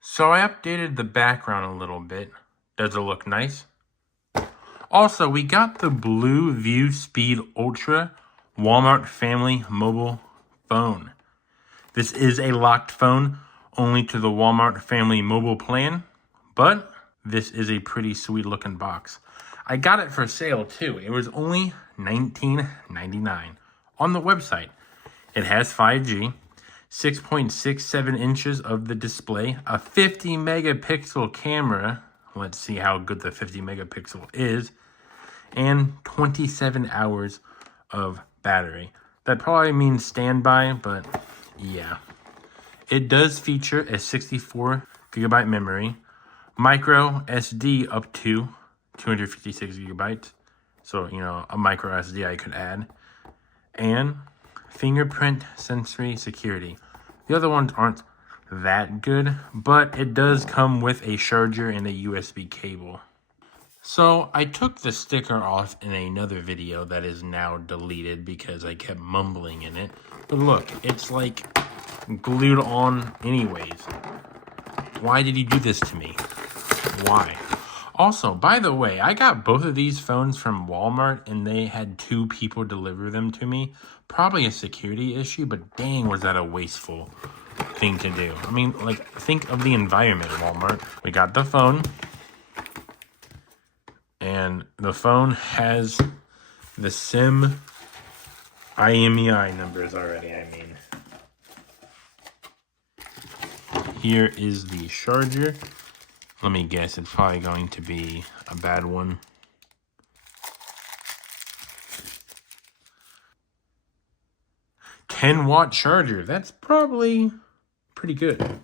So I updated the background a little bit. Does it look nice? Also, we got the Blue View Speed Ultra Walmart Family Mobile Phone. This is a locked phone only to the Walmart Family Mobile plan, but this is a pretty sweet looking box. I got it for sale too. It was only $19.99 on the website. It has 5G, 6.67 inches of the display, a 50 megapixel camera. Let's see how good the 50 megapixel is, and 27 hours of battery. That probably means standby, but yeah. It does feature a 64 gigabyte memory, micro SD up to 256 gigabytes. So, a micro SD I could add. And fingerprint sensory security. The other ones aren't that good, but it does come with a charger and a USB cable. So I took the sticker off in another video that is now deleted because I kept mumbling in it. But look, it's like glued on anyways. Why did he do this to me? Why? Also, by the way, I got both of these phones from Walmart and they had 2 people deliver them to me. Probably a security issue, but dang, was that a wasteful thing to do. I mean, like, think of the environment, Walmart. We got the phone. And the phone has the SIM IMEI numbers already, Here is the charger. Let me guess, it's probably going to be a bad one. $10-watt charger. That's probably pretty good.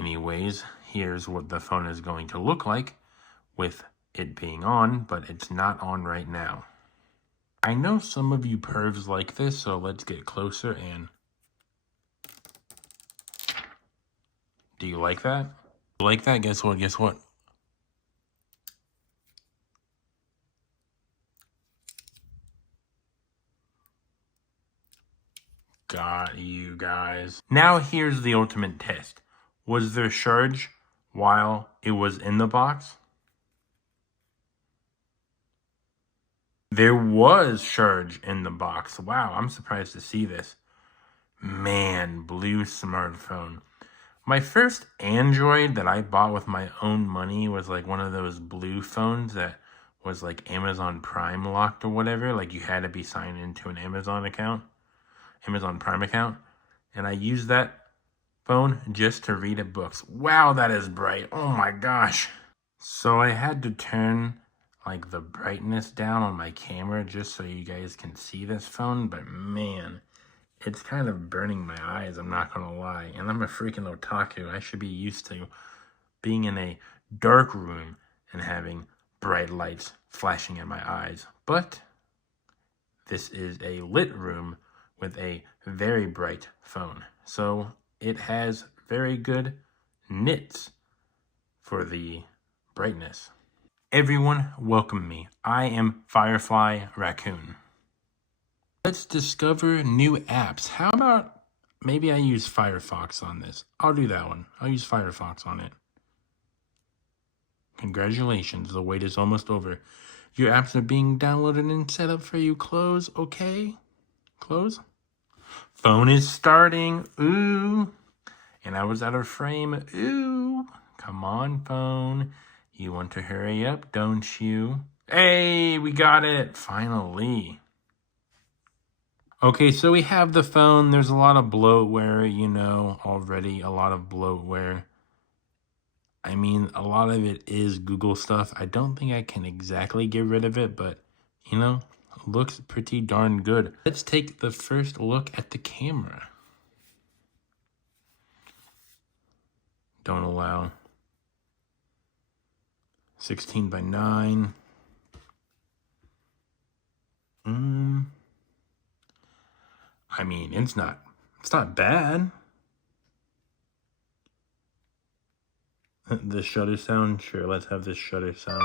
Anyways, here's what the phone is going to look like with it being on, but it's not on right now. I know some of you pervs like this, so let's get closer and... Do you like that? Like that? Guess what? Guess what? Got you guys. Now here's the ultimate test. Was there charge while it was in the box? There was charge in the box. Wow, I'm surprised to see this. Man, blue smartphone. My first Android that I bought with my own money was like one of those blue phones that was like Amazon Prime locked or whatever. Like you had to be signed into an Amazon Prime account. And I used that phone just to read books. Wow, that is bright. Oh my gosh. So I had to turn like the brightness down on my camera just so you guys can see this phone. But man, it's kind of burning my eyes, I'm not gonna lie. And I'm a freaking otaku. I should be used to being in a dark room and having bright lights flashing in my eyes. But this is a lit room with a very bright phone. So it has very good nits for the brightness. Everyone welcome me. I am Firefly Raccoon. Let's discover new apps. How about maybe I use Firefox on this? I'll do that one. I'll use Firefox on it. Congratulations, the wait is almost over. Your apps are being downloaded and set up for you. Close, okay? Close. Phone is starting. Ooh. And I was out of frame. Ooh. Come on, phone. You want to hurry up, don't you? Hey, we got it. Finally. Okay, so we have the phone. There's a lot of bloatware, already a lot of bloatware. I mean, a lot of it is Google stuff. I don't think I can exactly get rid of it, but, looks pretty darn good. Let's take the first look at the camera. Don't allow. 16 by 9. I mean, it's not bad. The shutter sound? Sure, let's have this shutter sound.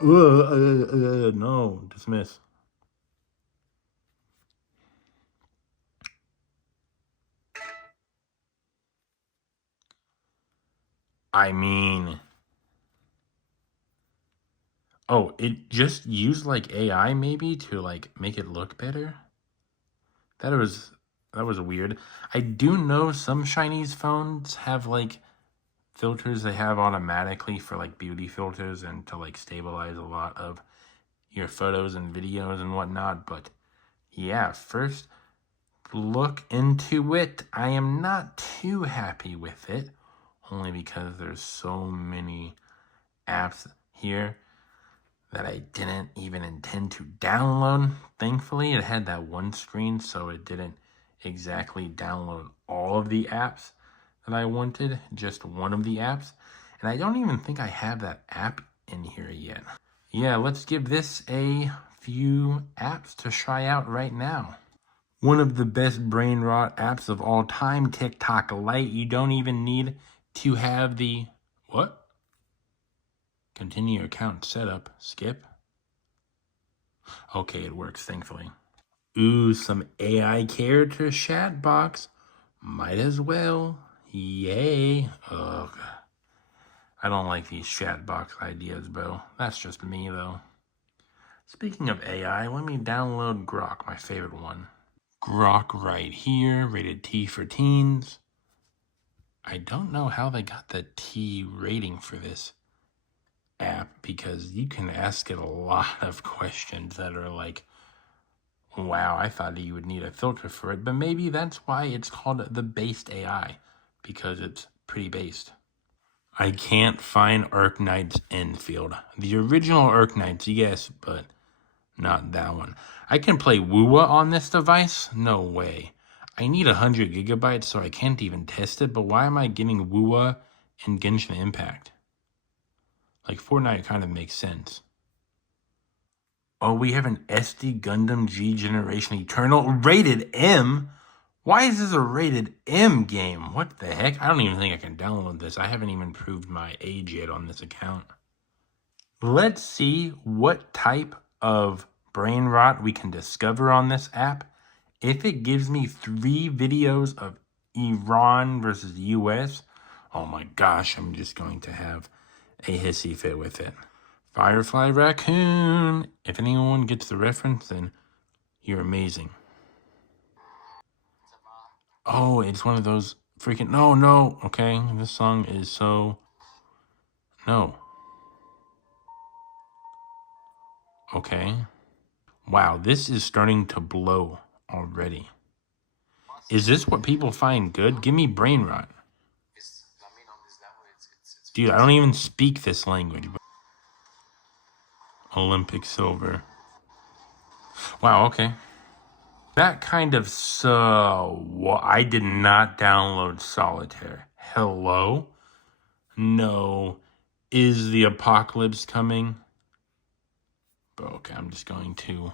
No, dismiss. I mean, oh, it just used like AI maybe to like make it look better. That was that was weird. I do know some Chinese phones have like filters they have automatically for like beauty filters and to like stabilize a lot of your photos and videos and whatnot. But yeah, first look into it. I am not too happy with it, only because there's so many apps here that I didn't even intend to download. Thankfully, it had that one screen, so it didn't exactly download all of the apps that I wanted, just one of the apps. And I don't even think I have that app in here yet. Yeah, let's give this a few apps to try out right now. One of the best brain rot apps of all time, TikTok Lite. You don't even need to have the... What? Continue your account setup. Skip. Okay, it works, thankfully. Ooh, some AI character chat box. Might as well. Yay. Ugh. I don't like these chat box ideas, bro. That's just me, though. Speaking of AI, let me download Grok, my favorite one. Grok right here, rated T for teens. I don't know how they got the T rating for this app because you can ask it a lot of questions that are like, wow, I thought you would need a filter for it, but maybe that's why it's called the based AI, because it's pretty based. I can't find Arknight's Enfield. The original Arknights, yes, but not that one. I can play Woowa on this device? No way. I need 100 gigabytes, so I can't even test it, but why am I getting Woowa and Genshin Impact? Like, Fortnite kind of makes sense. Oh, we have an SD Gundam G Generation Eternal rated M? Why is this a rated M game? What the heck? I don't even think I can download this. I haven't even proved my age yet on this account. Let's see what type of brain rot we can discover on this app. If it gives me 3 videos of Iran versus US, oh my gosh, I'm just going to have a hissy fit with it. Firefly Raccoon. If anyone gets the reference, then you're amazing. Oh, it's one of those freaking... No. Okay, this song is so... No. Okay. Wow, this is starting to blow already. Is this what people find good? Give me brain rot. Dude, I don't even speak this language. Olympic silver. Wow, okay. That kind of I did not download Solitaire. Hello? No. Is the apocalypse coming? Okay, I'm just going to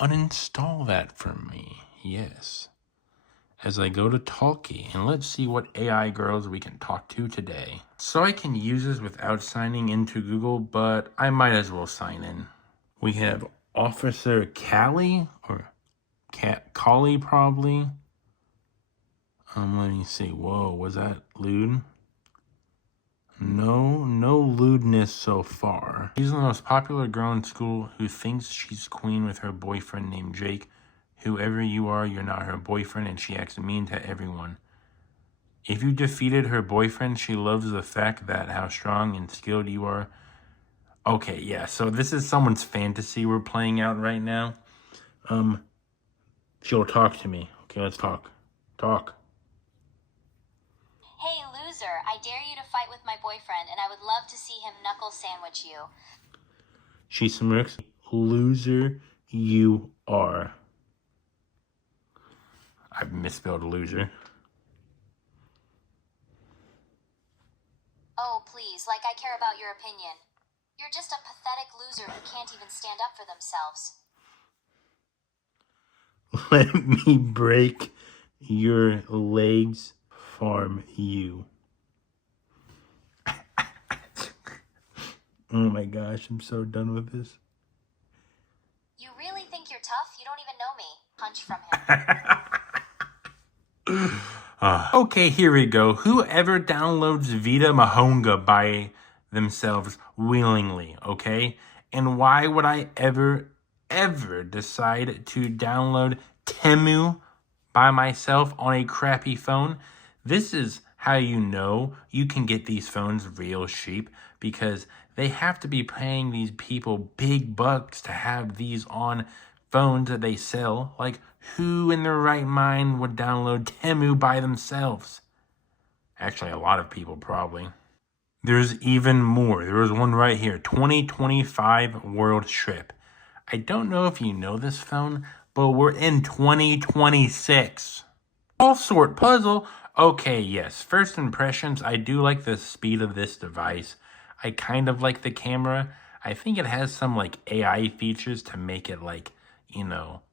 uninstall that from me. Yes. As I go to Talkie, and let's see what AI girls we can talk to today. So I can use this without signing into Google, but I might as well sign in. We have Officer Callie, or Collie probably. Let me see. Whoa, was that lewd? No lewdness so far. She's the most popular girl in school who thinks she's queen with her boyfriend named Jake. Whoever you are, you're not her boyfriend, and she acts mean to everyone. If you defeated her boyfriend, she loves the fact that how strong and skilled you are. Okay, yeah, so this is someone's fantasy we're playing out right now. She'll talk to me. Okay, let's talk. Talk. Hey, loser, I dare you to fight with my boyfriend, and I would love to see him knuckle sandwich you. She smirks. Loser you are. I've misspelled loser. Oh, please, like I care about your opinion. You're just a pathetic loser who can't even stand up for themselves. Let me break your legs, farm you. Oh my gosh, I'm so done with this. You really think you're tough? You don't even know me. Punch from him. Okay, here we go. Whoever downloads Vita Mahonga by themselves willingly, okay? And why would I ever decide to download Temu by myself on a crappy phone? This is how you know you can get these phones real cheap, because they have to be paying these people big bucks to have these on phones that they sell. Like, who in their right mind would download Temu by themselves? Actually, a lot of people probably. There's even more. There was one right here, 2025 World Trip. I don't know if you know this phone, but we're in 2026. All sort puzzle. Okay, yes. First impressions, I do like the speed of this device. I kind of like the camera. I think it has some like AI features to make it like,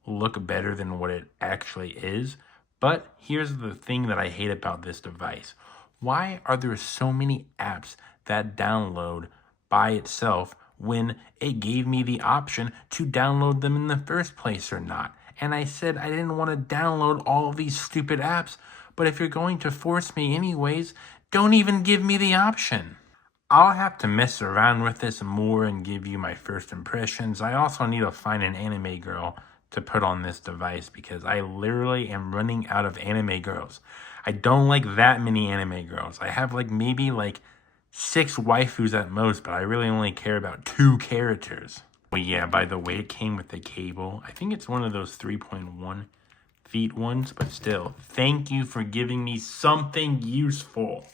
look better than what it actually is. But here's the thing that I hate about this device. Why are there so many apps that download by itself when it gave me the option to download them in the first place or not? And I said I didn't want to download all of these stupid apps, but if you're going to force me anyways, don't even give me the option. I'll have to mess around with this more and give you my first impressions. I also need to find an anime girl to put on this device because I literally am running out of anime girls. I don't like that many anime girls. I have maybe 6 waifus at most, but I really only care about 2 characters. Well, yeah, by the way, it came with the cable. I think it's one of those 3.1 feet ones, but still, thank you for giving me something useful.